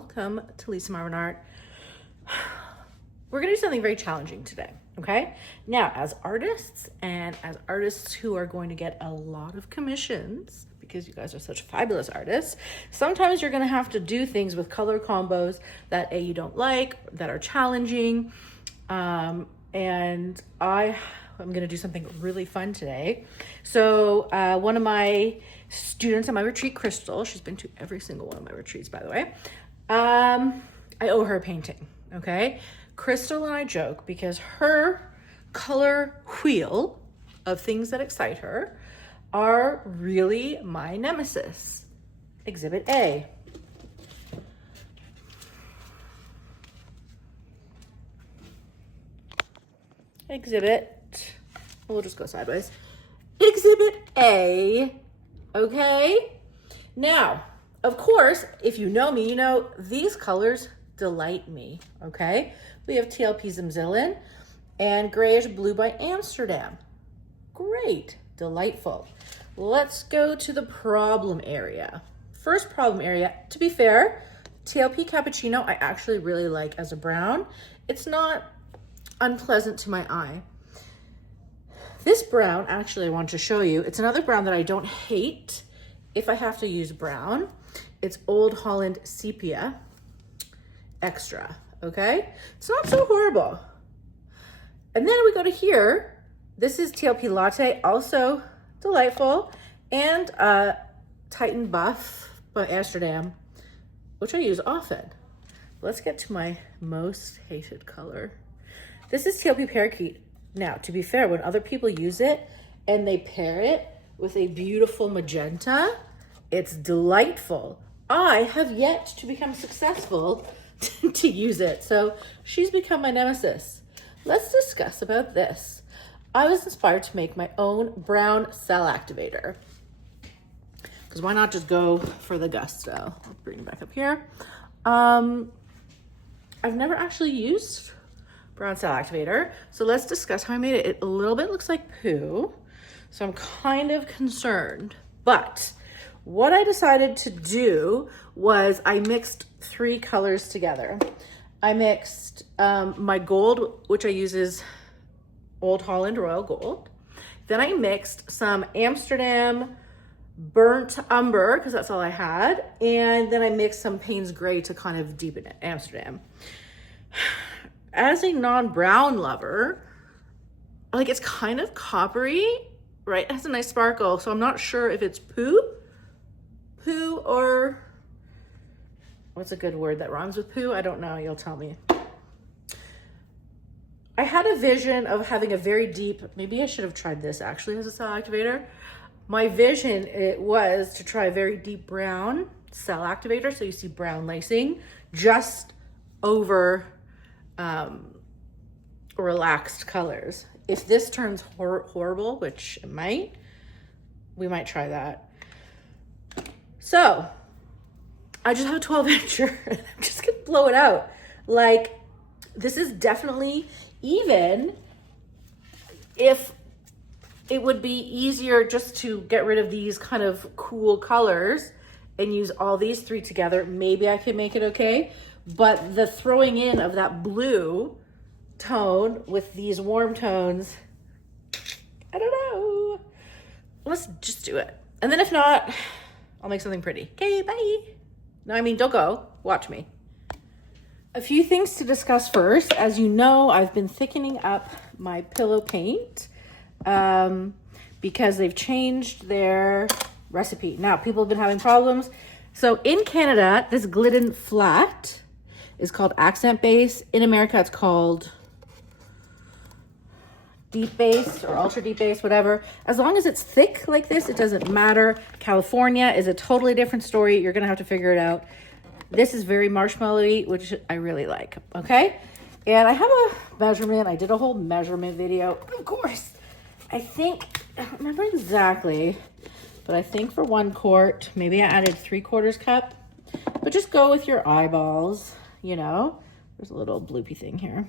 welcome to Lisa Marvin Art. We're gonna do something very challenging today, okay? Now, as artists and as artists who are going to get a lot of commissions, because you guys are such fabulous artists, sometimes you're gonna have to do things with color combos that you don't like, that are challenging. And I'm gonna do something really fun today. So one of my students at my retreat, Crystal, she's been to every single one of my retreats, by the way. I owe her a painting, okay? Crystal and I joke because her color wheel of things that excite her are really my nemesis. Exhibit A. We'll just go sideways. Exhibit A, okay? Now, of course, if you know me, you know these colors delight me, okay? We have TLP Zimzilin and Grayish Blue by Amsterdam. Great, delightful. Let's go to the problem area. First problem area, to be fair, TLP Cappuccino I actually really like as a brown. It's not unpleasant to my eye. This brown, actually I want to show you, it's another brown that I don't hate if I have to use brown. It's Old Holland Sepia Extra, okay? It's not so horrible. And then we go to here. This is TLP Latte, also delightful, and Titan Buff by Amsterdam, which I use often. Let's get to my most hated color. This is TLP Parakeet. Now, to be fair, when other people use it and they pair it with a beautiful magenta, it's delightful. I have yet to become successful to use it, so she's become my nemesis. Let's discuss about this. I was inspired to make my own brown cell activator, because why not just go for the gusto? I'll bring it back up here. I've never actually used brown cell activator, so let's discuss how I made it. It a little bit looks like poo, so I'm kind of concerned, but what I decided to do was I mixed 3 colors together. I mixed my gold, which I use is Old Holland Royal Gold. Then I mixed some Amsterdam Burnt Umber, because that's all I had. And then I mixed some Payne's Gray to kind of deepen it, Amsterdam. As a non-brown lover, like it's kind of coppery, right? It has a nice sparkle. So I'm not sure if it's poo, or what's a good word that rhymes with poo? I don't know, you'll tell me. I had a vision of having a very deep, maybe I should have tried this actually as a cell activator. My vision, it was to try a very deep brown cell activator. So you see brown lacing just over relaxed colors. If this turns horrible, which it might, we might try that. So I just have a 12-incher and I'm just gonna blow it out. Like, this is definitely, even if it would be easier just to get rid of these kind of cool colors and use all these 3 together, maybe I could make it okay. But the throwing in of that blue tone with these warm tones, I don't know. Let's just do it. And then if not, I'll make something pretty. Okay, bye. No, I mean, don't go. Watch me. A few things to discuss first. As you know, I've been thickening up my pillow paint because they've changed their recipe. Now, people have been having problems. So in Canada, this Glidden Flat is called Accent Base. In America, it's called Deep Base or Ultra Deep Base, whatever. As long as it's thick like this, it doesn't matter. California is a totally different story. You're gonna have to figure it out. This is very marshmallowy, which I really like, okay? And I have a measurement. I did a whole measurement video, of course. I think, I don't remember exactly, but I think for 1 quart, maybe I added 3/4 cup, but just go with your eyeballs, you know? There's a little bloopy thing here.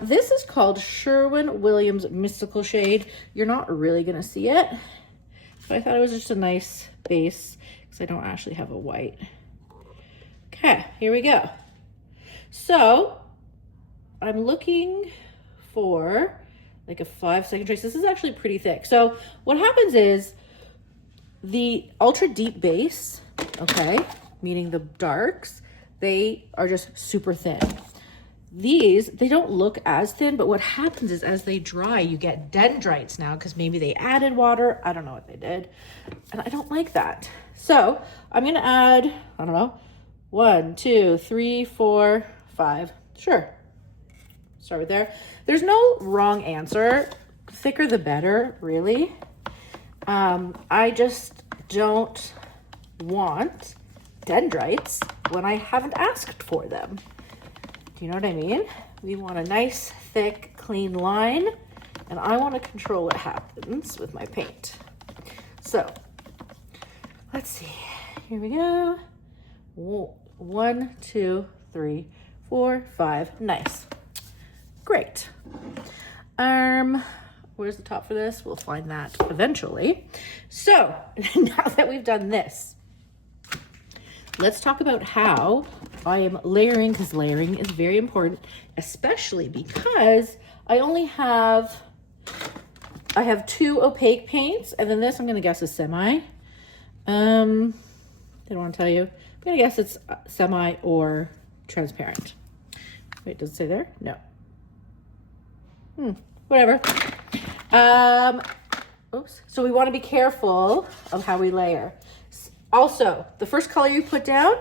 This is called Sherwin-Williams Mystical Shade. You're not really gonna see it, but I thought it was just a nice base because I don't actually have a white. Okay, here we go. So I'm looking for like a 5-second trace. This is actually pretty thick. So what happens is the ultra deep base, okay, meaning the darks, they are just super thin. These, they don't look as thin, but what happens is as they dry, you get dendrites now because maybe they added water. I don't know what they did. And I don't like that. So I'm going to add, I don't know, 1, 2, 3, 4, 5. Sure. Start with there. There's no wrong answer. Thicker the better, really. I just don't want dendrites when I haven't asked for them. Do you know what I mean? We want a nice, thick, clean line, and I want to control what happens with my paint. So, let's see. Here we go. 1, 2, 3, 4, 5. Nice. Great. Where's the top for this? We'll find that eventually. So, now that we've done this, let's talk about how I am layering, because layering is very important, especially because I have 2 opaque paints, and then this I'm gonna guess is semi. I don't want to tell you. I'm gonna guess it's semi or transparent. Wait, does it say there? No. Whatever. Oops. So we want to be careful of how we layer. Also, the first color you put down,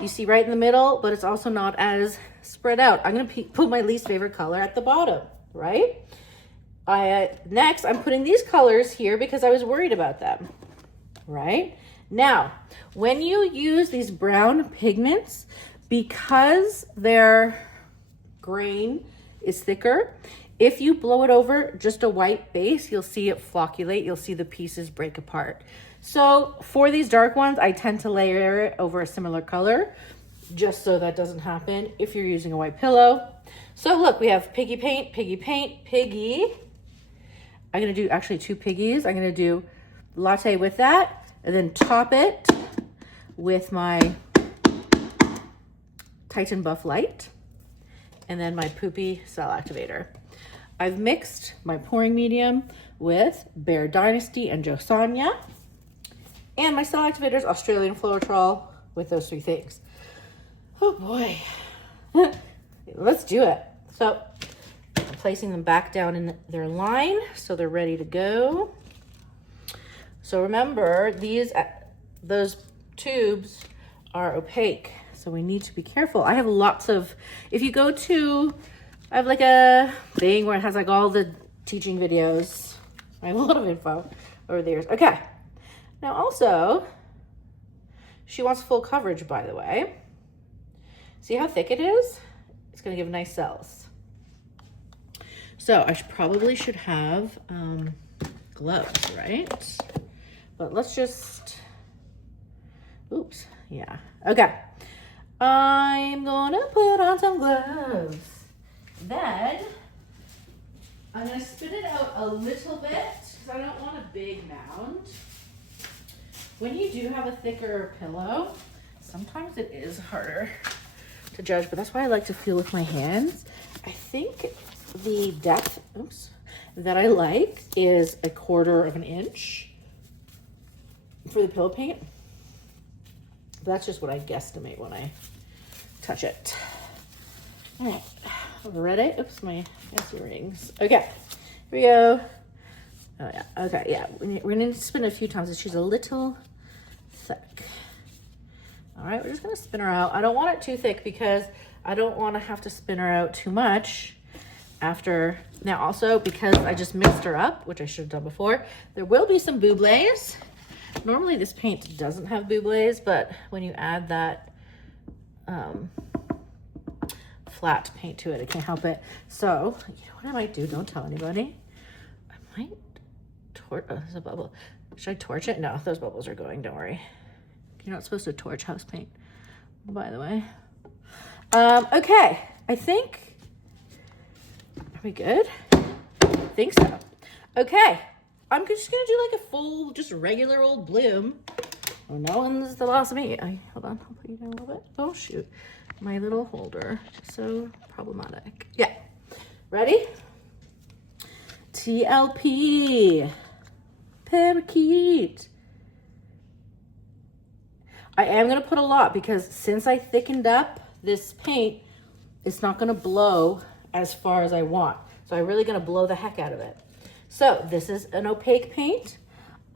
you see right in the middle, but it's also not as spread out. I'm going to put my least favorite color at the bottom, right? Next, I'm putting these colors here because I was worried about them, right? Now, when you use these brown pigments, because their grain is thicker, if you blow it over just a white base, you'll see it flocculate. You'll see the pieces break apart. So for these dark ones, I tend to layer it over a similar color, just so that doesn't happen if you're using a white pillow. So look, we have piggy paint, piggy paint, piggy. I'm gonna do actually 2 piggies. I'm gonna do latte with that, and then top it with my Titan Buff Light, and then my Poopy Cell Activator. I've mixed my pouring medium with Bear Dynasty and Josanya, and my Cell Activator is Australian Floetrol with those 3 things. Oh boy, let's do it. So I'm placing them back down in their line so they're ready to go. So remember, those tubes are opaque, so we need to be careful. I have lots of, if you go to, I have like a thing where it has like all the teaching videos. I have a lot of info over the years. Okay. Now also, she wants full coverage, by the way. See how thick it is? It's gonna give nice cells. So I probably should have gloves, right? But let's just, oops, yeah. Okay. I'm gonna put on some gloves. Then I'm gonna spin it out a little bit because I don't want a big mound. When you do have a thicker pillow, sometimes it is harder to judge, but that's why I like to feel with my hands. I think the depth, that I like is 1/4 of an inch for the pillow paint. That's just what I guesstimate when I touch it. All right, ready? Oops, my fancy rings. Okay, here we go. Oh yeah, okay, yeah. We're gonna spin it a few times. She's a little thick. All right, we're just gonna spin her out. I don't want it too thick because I don't want to have to spin her out too much after. Now also, because I just mixed her up, which I should have done before, there will be some bublés. Normally this paint doesn't have bublés, but when you add that flat paint to it, I can't help it. So, you know what I might do? Don't tell anybody. I might torch, oh, there's a bubble. Should I torch it? No, those bubbles are going, don't worry. You're not supposed to torch house paint, by the way. Okay, I think, are we good? I think so. Okay, I'm just gonna do like a full, just regular old bloom. Oh, no one's the boss of me. Hold on, I'll put you down a little bit. Oh, shoot. My little holder. So problematic. Yeah. Ready? TLP. Parakeet. I am going to put a lot because since I thickened up this paint, it's not going to blow as far as I want. So I'm really going to blow the heck out of it. So this is an opaque paint.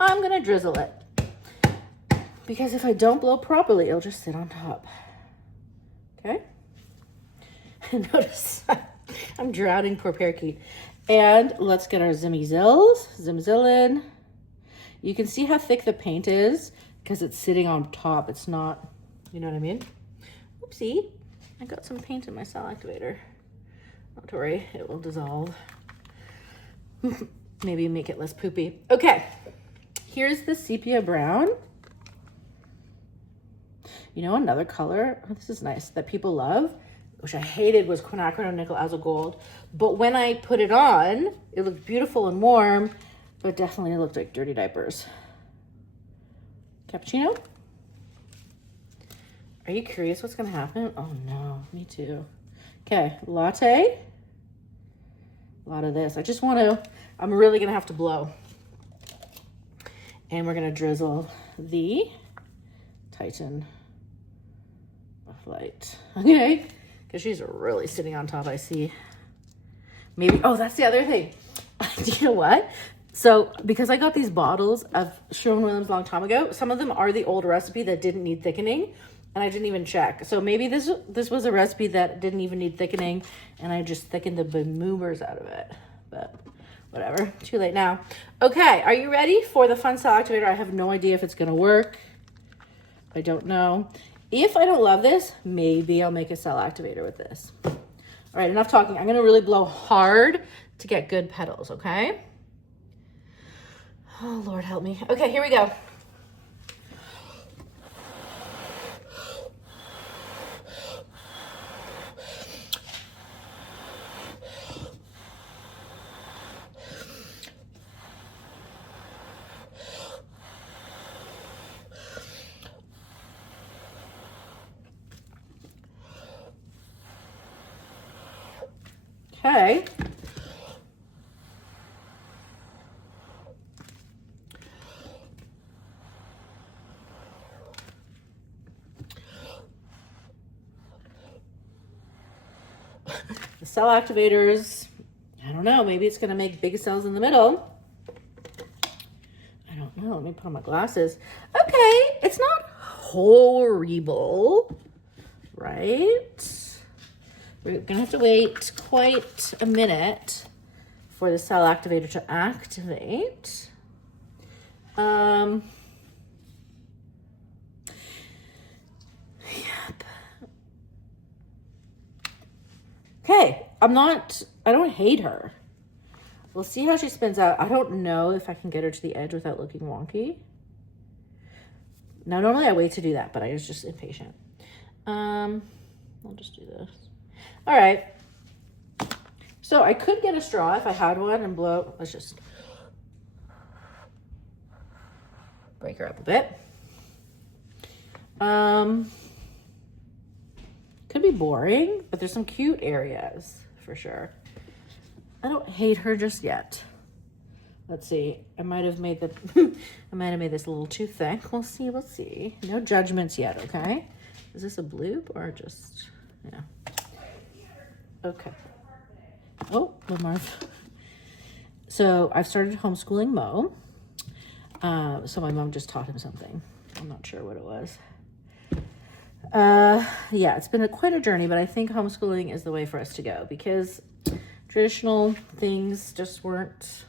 I'm going to drizzle it. Because if I don't blow properly, it'll just sit on top. Okay? Notice I'm drowning poor parakeet. And let's get our Zimmy-Zills. Zim-Zillin. You can see how thick the paint is because it's sitting on top. It's not, you know what I mean? Oopsie. I got some paint in my cell activator. Not to worry, it will dissolve. Maybe make it less poopy. Okay, here's the sepia brown. You know, another color, oh, this is nice, that people love, which I hated, was quinacridone nickel azo gold. But when I put it on, it looked beautiful and warm, but definitely looked like dirty diapers. Cappuccino? Are you curious what's gonna happen? Oh no, me too. Okay, latte. A lot of this. I just want to, I'm really gonna have to blow. And we're gonna drizzle the Titan Light. Okay, because she's really sitting on top, I see. Maybe, oh, that's the other thing. Do you know what? So, because I got these bottles of Sherwin-Williams a long time ago, some of them are the old recipe that didn't need thickening, and I didn't even check. So maybe this was a recipe that didn't even need thickening, and I just thickened the boomers out of it. But whatever, too late now. Okay, are you ready for the fun cell activator? I have no idea if it's gonna work. I don't know. If I don't love this, maybe I'll make a cell activator with this. All right, enough talking. I'm gonna really blow hard to get good petals, okay? Oh, Lord help me. Okay, here we go. Okay. The cell activators, I don't know, maybe it's gonna make big cells in the middle. I don't know, let me put on my glasses. Okay, it's not horrible, right? We're gonna have to wait quite a minute for the cell activator to activate. Yep. Okay, I don't hate her. We'll see how she spins out. I don't know if I can get her to the edge without looking wonky. Now, normally I wait to do that, but I was just impatient. I'll just do this. All right. So I could get a straw if I had one and blow. Let's just break her up a bit. Could be boring, but there's some cute areas for sure. I don't hate her just yet. Let's see. I might have made this a little too thick. We'll see. We'll see. No judgments yet. Okay. Is this a bloop or just yeah? Okay. Oh, Marv. So I've started homeschooling Mo. So my mom just taught him something. I'm not sure what it was. Yeah, it's been quite a journey, but I think homeschooling is the way for us to go because traditional things just weren't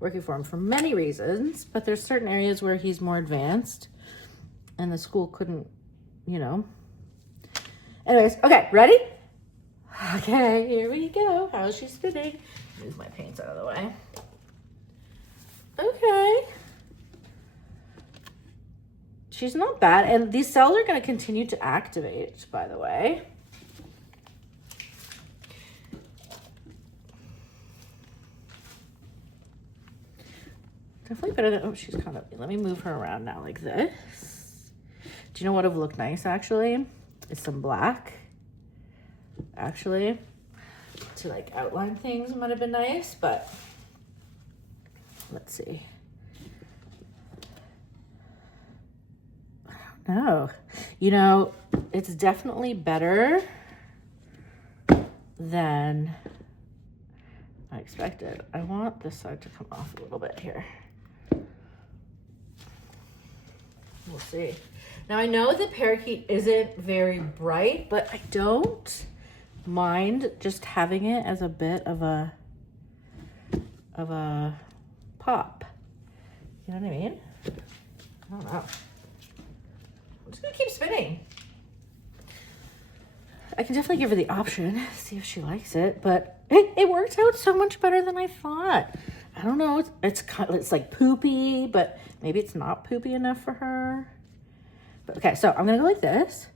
working for him for many reasons, but there's certain areas where he's more advanced and the school couldn't, you know. Anyways, okay, ready? Okay, here we go. How is she spinning? Move my paints out of the way. Okay. She's not bad. And these cells are going to continue to activate, by the way. Definitely better than, oh, she's kind of, let me move her around now like this. Do you know what would have looked nice actually? It's some black. Actually, to like outline things might have been nice, but let's see. I don't know. You know, it's definitely better than I expected. I want this side to come off a little bit here. We'll see. Now I know the parakeet isn't very bright, but I don't mind just having it as a bit of a pop. You know what I mean? I don't know. I'm just gonna keep spinning. I can definitely give her the option, see if she likes it, but it worked out so much better than I thought. I don't know, it's like poopy, but maybe it's not poopy enough for her. But okay, so I'm gonna go like this.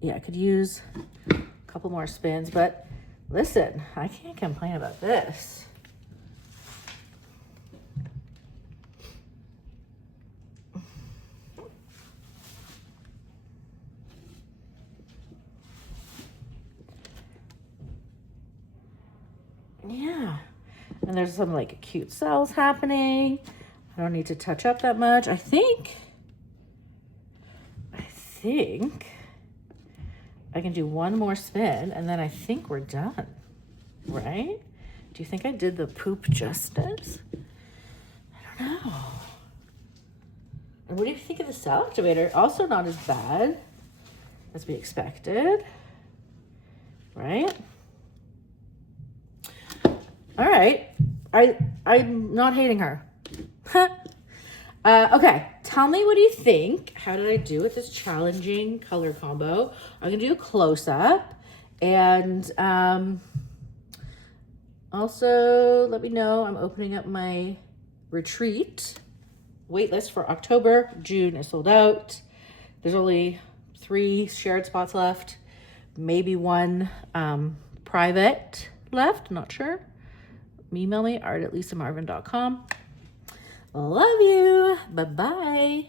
Yeah, I could use a couple more spins, but listen, I can't complain about this. Yeah, and there's some like cute cells happening. I don't need to touch up that much. I think I can do one more spin and then I think we're done, right? Do you think I did the poop justice? I don't know. And what do you think of the cell activator? Also not as bad as we expected, right? All right, I'm not hating her. Okay, tell me what do you think? How did I do with this challenging color combo? I'm gonna do a close-up, and also let me know. I'm opening up my retreat waitlist for October. June is sold out. There's only 3 shared spots left, maybe 1 private left, not sure. Email me, art@lisamarvin.com. Love you. Bye-bye.